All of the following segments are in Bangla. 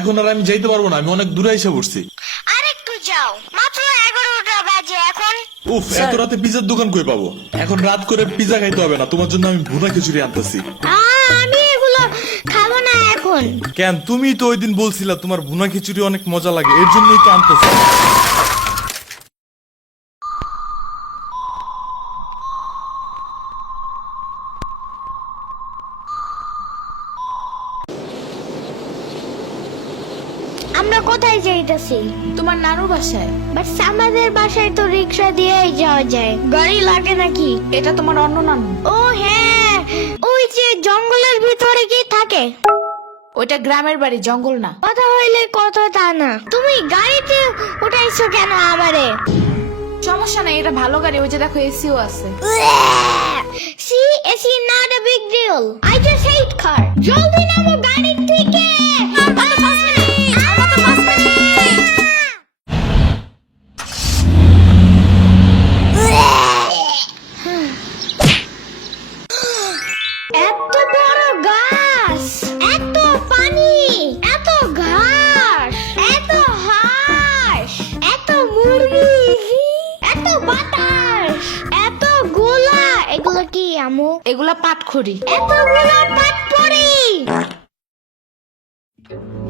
এখন আর আমি যাইতে পারবো না, আমি অনেক দূরে এসে পড়ছি। আরেকটু যাও, মাত্র 11টা বাজে এখন। উফ, এত রাতে পিজার দোকান কই পাবো? এখন রাত করে পিজা খাইতে হবে না, তোমার জন্য আমি ভুনা খিচুড়ি আনতেছি। আমি এগুলো খাবো না এখন। কেন? তুমি তো ওই দিন বলছিলা তোমার ভুনা খিচুড়ি অনেক মজা লাগে, এর জন্যই তো আনতেছি। আমরা কোথায় যাইতেছি? তোমার নানুর বাসায়। বাট আমাদের বাসায় তো রিক্সা দিয়েই যাওয়া যায়, গাড়ি লাগে নাকি? এটা তোমার অন্য নানু। ও হ্যাঁ, ওই যে জঙ্গলের ভিতরে কি থাকে? ওইটা গ্রামের বাড়ি, জঙ্গল না। কথা হইলে কথা তা না। তুমি গাড়িতে উঠাইছো কেন আমারে? সমস্যা নাই, এটা ভালো গাড়ি। ওই যে দেখো, এসিও আছে। See, it's not a big deal. I just hate car. জলদি নামো গাড়ি থেকে। এত বড় গাছ, এত পানি, এত ঘাস, এত হাঁস, এত মুরগি, এত বাতাস, এত গোলা। এগুলো কি আমু? এগুলা পাটখড়ি। এতগুলো পাটপড়ি।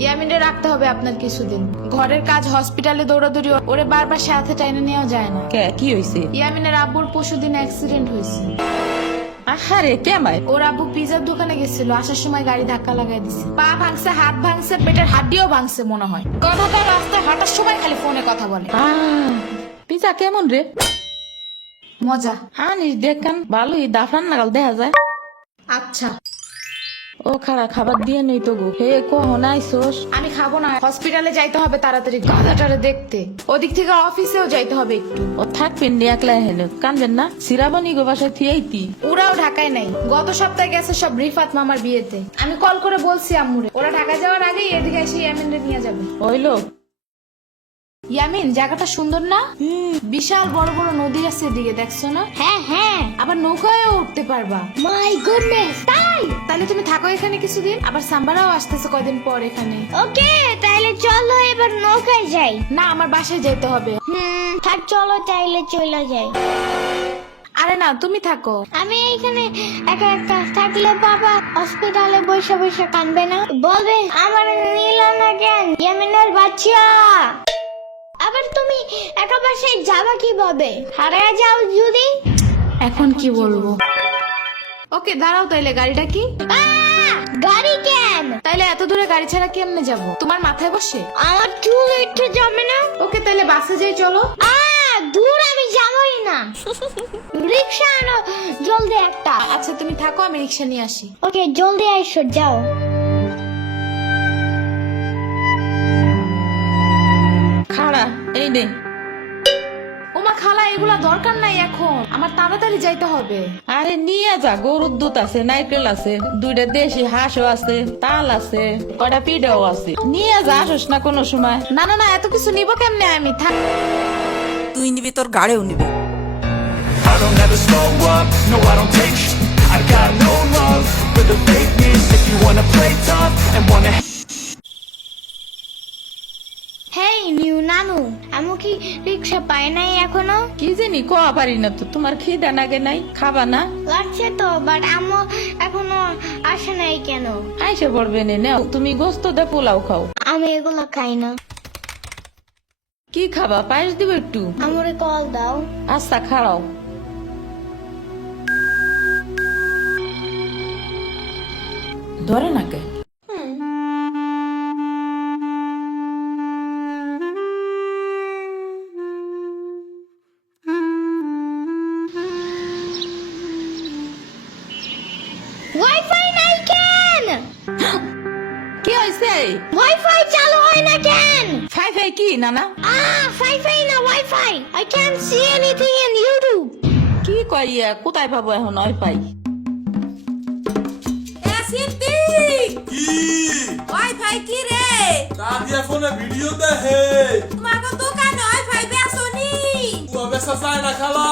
ইয়ামিনে রাখতে হবে আপনার কিছুদিন। ঘরের কাজ, হসপিটালে দৌড়াদৌড়ি, ওরে বারবার সাথে টাইনে নেওয়া যায় না। কি হয়েছে? ইয়ামিনের আব্বুর পরশুদিন অ্যাক্সিডেন্ট হয়েছে। আহারে কেমাই? ওর আব্বু পিজার দোকানে গেছিল, আসার সময় গাড়ি ধাক্কা লাগাই দিছে। পা ভাঙছে, হাত ভাঙছে, পেটের হাড্ডিও ভাঙছে মনে হয়। কথাটা রাস্তায় হাঁটার সময় খালি ফোনে কথা বলে। পিজা কেমন রে? মজা। আনিস দেখান, ভালোই দাফরান নাগাল দেখা যায়। আচ্ছা, ও খারা খাবার দিয়ে নেই তো গো। হে কখন আইসোস? আমি খাবো না, হসপিটালে যাইতে হবে তাড়াতাড়ি গাধাটারে দেখতে। ওদিক থেকে অফিসেও যাইতে হবে একটু। ও থাকবেন নি একলা হেন, কানবেন না? সিরাবনি গো বাসায় থিয়েইতি। ওরাও ঢাকায় নাই, গত সপ্তাহে গেছে সব রিফাত মামার বিয়েতে। আমি কল করে বলছি আম্মুরে, ওরা ঢাকা যাওয়ার আগেই এদিকে এসে ইয়ামিনরে নিয়ে যাবে। হইলো? ইয়ামিন, জায়গাটা সুন্দর না? বিশাল বড় বড় নদী আছে এদিকে, দেখছো না? হ্যাঁ হ্যাঁ, আবার নৌকায়ও উঠতে পারবা। মাই গুডনেস, তাই? তাহলে তুমি থাকো এখানে কিছুদিন, আবার সাম্বারাও আসতেছে কয়দিন পর এখানে। ওকে, তাইলে চলো এবার নৌকায় যাই। না, আমার বাসায় যেতে হবে। থাক, চলো তাইলে চলে যাই। আরে না, তুমি থাকো। আমি এখানে একা একা থাকলে বাবা হসপিটালে বসে বসে কানবে না? বলবে আমার নিল না কেন ইয়ামিনের বাচ্চা। আবার তুমি একা বাসায় যাবা কিভাবে? হারিয়ে যাও যদি? এখন কি বলবো? ওকে দাঁড়াও, তাইলে গাড়িটা কি? গাড়ি কেন? তাইলে এত দূরে গাড়ি ছাড়া কেমনে যাব? তোমার মাথায় বসে? আমার চুল উঠে যাবে না? ওকে, তাইলে বাসে যাই, চলো। দূর আমি যাবই না। রিক্সা আনো জলদি একটা। আচ্ছা তুমি থাকো, আমি রিক্সা নিয়ে আসি। ওকে, জলদি আইসো, যাও। খাড়া এই নে। ওমা খালা, এগুলা দরকার নাই এখন, আমার তাড়াতাড়ি যাইতে হবে। আরে নিয়ে যা, গরুর দুধ আছে, নারকেল আছে, দুইটা দেশি হাঁসও আছে, তাল আছে, কয়টা পিঠাও আছে। নিয়ে যা, আসোস না কোনো সময়? না না না, এত কিছু নিব কেমনে আমি? থাক। তুই নিবি, তোর গাড়িও নিবি। I don't ever slow up, no I don't take sh**. I got no love for the fakeness. If you wanna play tough and wanna hey new নানু, আমু কি রিক্সা পায় নাই এখনো? কি জানি কোয়া পারি না তো। তোমার খিদা নাগে নাই? খাবা না? লাগছে তো, বাট আমু এখনো আসে নাই কেন? আইসে পড়বে নে, নাও তুমি গোস্ত দে পোলাও খাও। আমি এগুলো খাই না। কি খাবা? পায়েস দিব একটু? আমুরে কল দাও। আচ্ছা খাড়াও। ধরে নাকে। ওয়াইফাই নাই কেন? কি হয়েছে? ওয়াইফাই চালু হয় না কেন? ফাই ফাই কি নানা? ফাইফাই না wifi. I can't see anything in YouTube. কি কইয়া কোথায় পাবো এখন ওয়াইফাই? কি ওয়াইফাই কি রে? দাদিয়া ফোনে ভিডিও দেখে। তোমাকে দোকানে ওয়াইফাই বেসনি? ও বেসা চায় না খালা,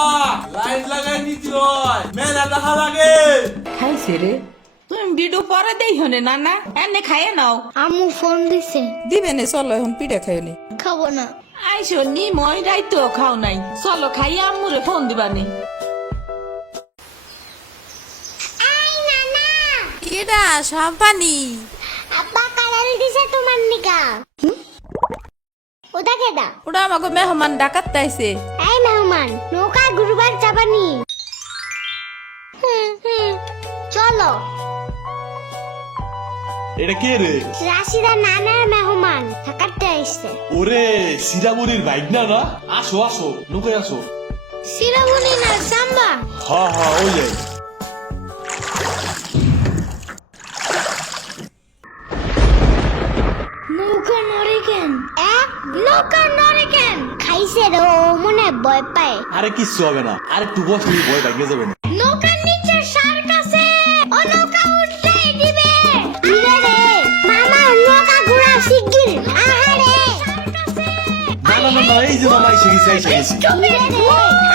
লাইন লাগাই নিতে হয়, মেলা দেখা লাগে। খাইছে রে? তুমি ভিডিও পরে দেই হনে নানা এনে খাইয়ে নাও। আম্মু ফোন দিছে। দিবে নে চলো এখন পিঠা খাই নি। খাবো না। আইসো নি মই রাইতো খাও নাই, চলো খাইয়া আম্মুরে ফোন দিবানি। এই নানা, কেডা সাম্পানি? আব্বা কালার দিছে তোমার নিকা। ওটা কেডা? ওটা আমাকে মেহমান ডাকাত তাইছে। এই মেহমান, নৌকা গুরুবার চাপানি। চলো। এটা কে রে? রাশিদা নানার মেহমান থাকাতে আসছে। ওরে সিরামুরির বাইক না না? আসো আসো, নৌকায় আসো। সিরামুনি না সাম্বা। হ্যাঁ ওই যাই। নৌকা নড়ে কেন? নৌকা নড়ে কেন? খাইছে রে, ও মনে হয় ভয় পায়। আরে কিচ্ছু হবে না, আরে একটু বসে ভয় ভাগিয়ে যাবে না। নৌকার নিচে শার্ক আছে, ও নৌকা উঠতেই দিবে। ইরে রে, মামা নৌকা ঘোরা শিগগির। আহারে, না না না না, এই যে মামা এসে গেছে এসে গেছে। ইরে রে,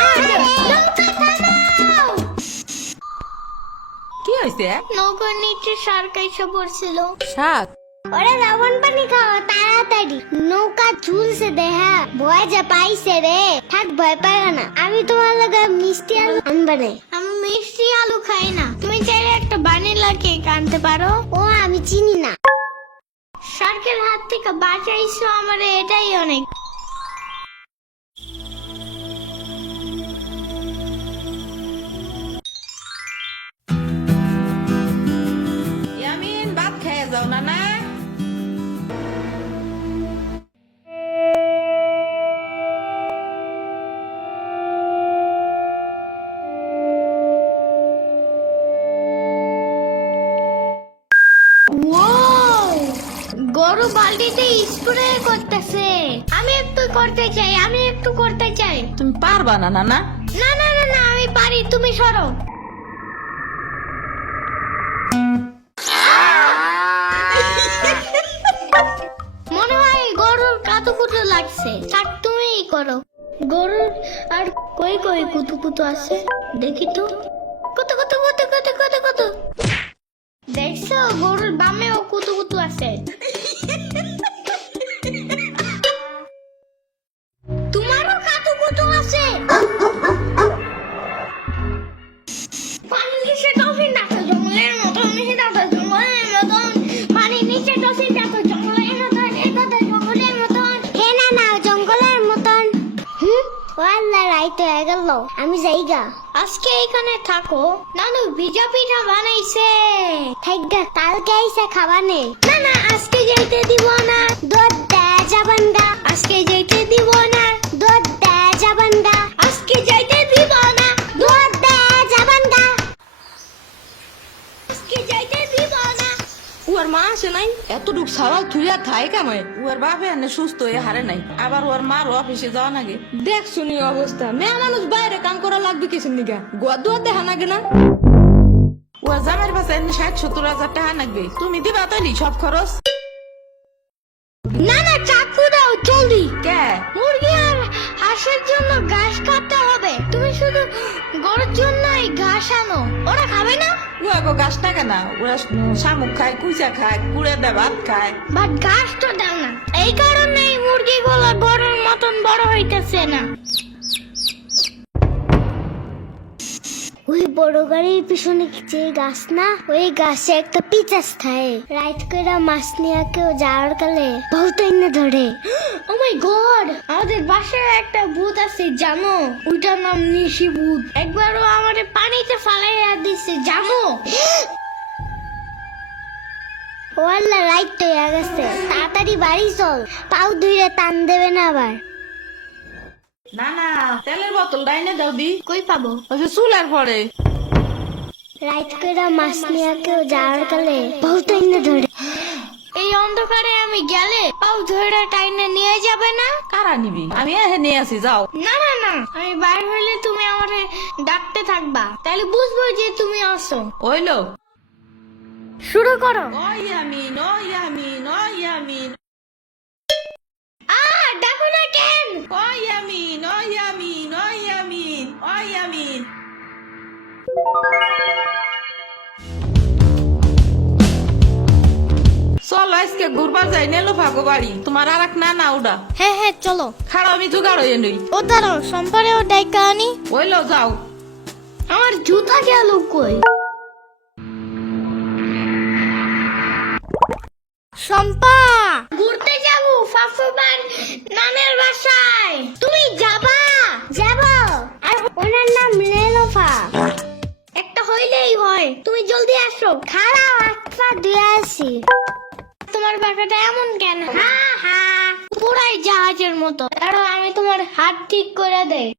আহারে, নৌকা থামাও। কি হয়েছে? নৌকার নিচে শার্ক এসে পড়ছিল। শাক ওরে লবণ পানি খাও তাড়াতাড়ি, নৌকা ঝুলছে দেহা, ভয় যা পাইছে রে। থাক ভয় পাইও না, আমি তোমার লগে মিষ্টি আলু আনবানে। আমি মিষ্টি আলু খাই না, তুমি চাইলে একটা ভ্যানিলা কেক আনতে পারো। ও আমি চিনি না। শার্কের হাত থেকে বাঁচাইছো আমারে, এটাই অনেক। ইয়ামিন ভাত খেয়ে যাও নানা। গরু বালতিতে স্প্রে করতেছে। আমি একটু করতে চাই, আমি একটু করতে চাই। তুমি পারবা না নানা? না না না না, আমি পারি, তুমি সরো। মনে হয় গরুর কাতুকুতু লাগছে, থাক তুমিই করো। গরুর আর কই কই কুতুকুতু আছে দেখি তো। কত কত কত কত কত কত, দেখছো গরুর বামেও কুতুকুতু আছে। তোমারও কাতুকুতু আছে। পানির নিচে ডলফিন ডাকছে জঙ্গলের মতন, নিচে ডাকছে জঙ্গলের মতন, পানির নিচে ডলফিন ডাকছে জঙ্গলের মতন, এই কথা জঙ্গলের মতন। হে না না, জঙ্গলের মতন। ওয়াল্লা রাইত হয়ে গেল, আমি যাইগা। আজকে এখানে থাকো, নানু ভিজা পিঠা বানাইছে। থাইগা, কালকে আইসা খাবানে। না না, আজকে যাইতে দিব না, দুধ দেয়া যাবেন গা। আজকে যাইতে দিব না, দুধ দেয়া যাবেন গা। আজকে যাইতে দিব না, দুধ দেয়া যাবেন গা। আজকে যাইতে দিব না। ওর মা আসে নাই, এতটুক সওয়াল থুইয়া থাই কামে। ওর বাপে এনে সুস্থ হয়ে হারে নাই, আবার ওর মার অফিসে যাওয়া নাগে। দেখ শুনি অবস্থা, মেয়ে মানুষ বাইরে কাম করা লাগবে কিছু নিগা, গোয়া দুয়া দেখা নাগে না। ওর জামাইয়ের পাশে 60-70 হাজার টাকা লাগবে, তুমি দিবা তৈরি সব খরচ? না না, চাকু দাও জলদি। কে? মুরগি আর হাঁসের জন্য ঘাস কাটতে হবে, তুমি শুধু গরুর জন্য এই ঘাস আনো। ওরা খাবে না? ওগো গাছ টাকা না, ওরা শামুক খায়, কুচা খায়, কুড়ে দেয়, ভাত খায়। বাট ঘাস তো দাও না, এই কারণে এই মুরগিগুলো গরুর মতন বড় হইতেছে না। ওই বড় গাড়ির পিছনে যে গাছ না, ওই গাছে একটা পিচাস থাকে। রাইট করে মাছ নিয়ে কেউ যাওয়ার কালে বহুত এনে ধরে। ও মাই গড, আমাদের বাসায় একটা ভূত আছে জানো, ওইটার নাম নিশি ভূত। একবারও আমাদের পানিতে ফালাইয়া দিছে জানো। ওয়াল্লা রাইট হয়ে গেছে, তাড়াতাড়ি বাড়ি চল, পাও ধুইরে টান দেবে না আবার। না না, তেলের বোতল ডাইনে দাও দি। কই পাবো? ওই যে চুলার পরে। রাইট করে মাছ নিয়ে কেউ যাওয়ার কালে বহুত এনে ধরে। এই অন্ধকারে আমি গেলে পাও ধরে টাইনে নিয়ে যাবে না? কারা নিবি? আমি এহে নিয়ে আসি, যাও। না না না, আমি বাইরে হইলে তুমি আমারে ডাকতে থাকবা, তাহলে বুঝবো যে তুমি আসো। ওইলো শুরু করো। ও ইয়ামিন, ও ইয়ামিন, ও ইয়ামিন, ডাকো না কেন? ও ইয়ামিন, ও ইয়ামিন, ও ইয়ামিন, ও ইয়ামিন। চলো আজকে ঘুরবার যাই নেলো ভাগো বাড়ি তোমার আর এক না ওটা হ্যাঁ হ্যাঁ চলো। খাড়া আমি জোগাড় হয়ে নই ও দাঁড়াও, সম্পারেও ডাইকা আনি। ওইলো যাও। আমার জুতা গেল কই? শম্পা, ঘুরতে যাবো ফাফুবার নানের বাসায়। তুমি যাবা? যাবো। আর ওনার নাম লেলোফা। একটা হইলেই হয়, তুমি জলদি আসো। খারাপ আচ্ছা দিয়ে আসি। তোমার বাসাটা এমন কেন? পুরাই জাহাজের মতো। দাঁড়াও, আমি তোমার হাত ঠিক করে দেই।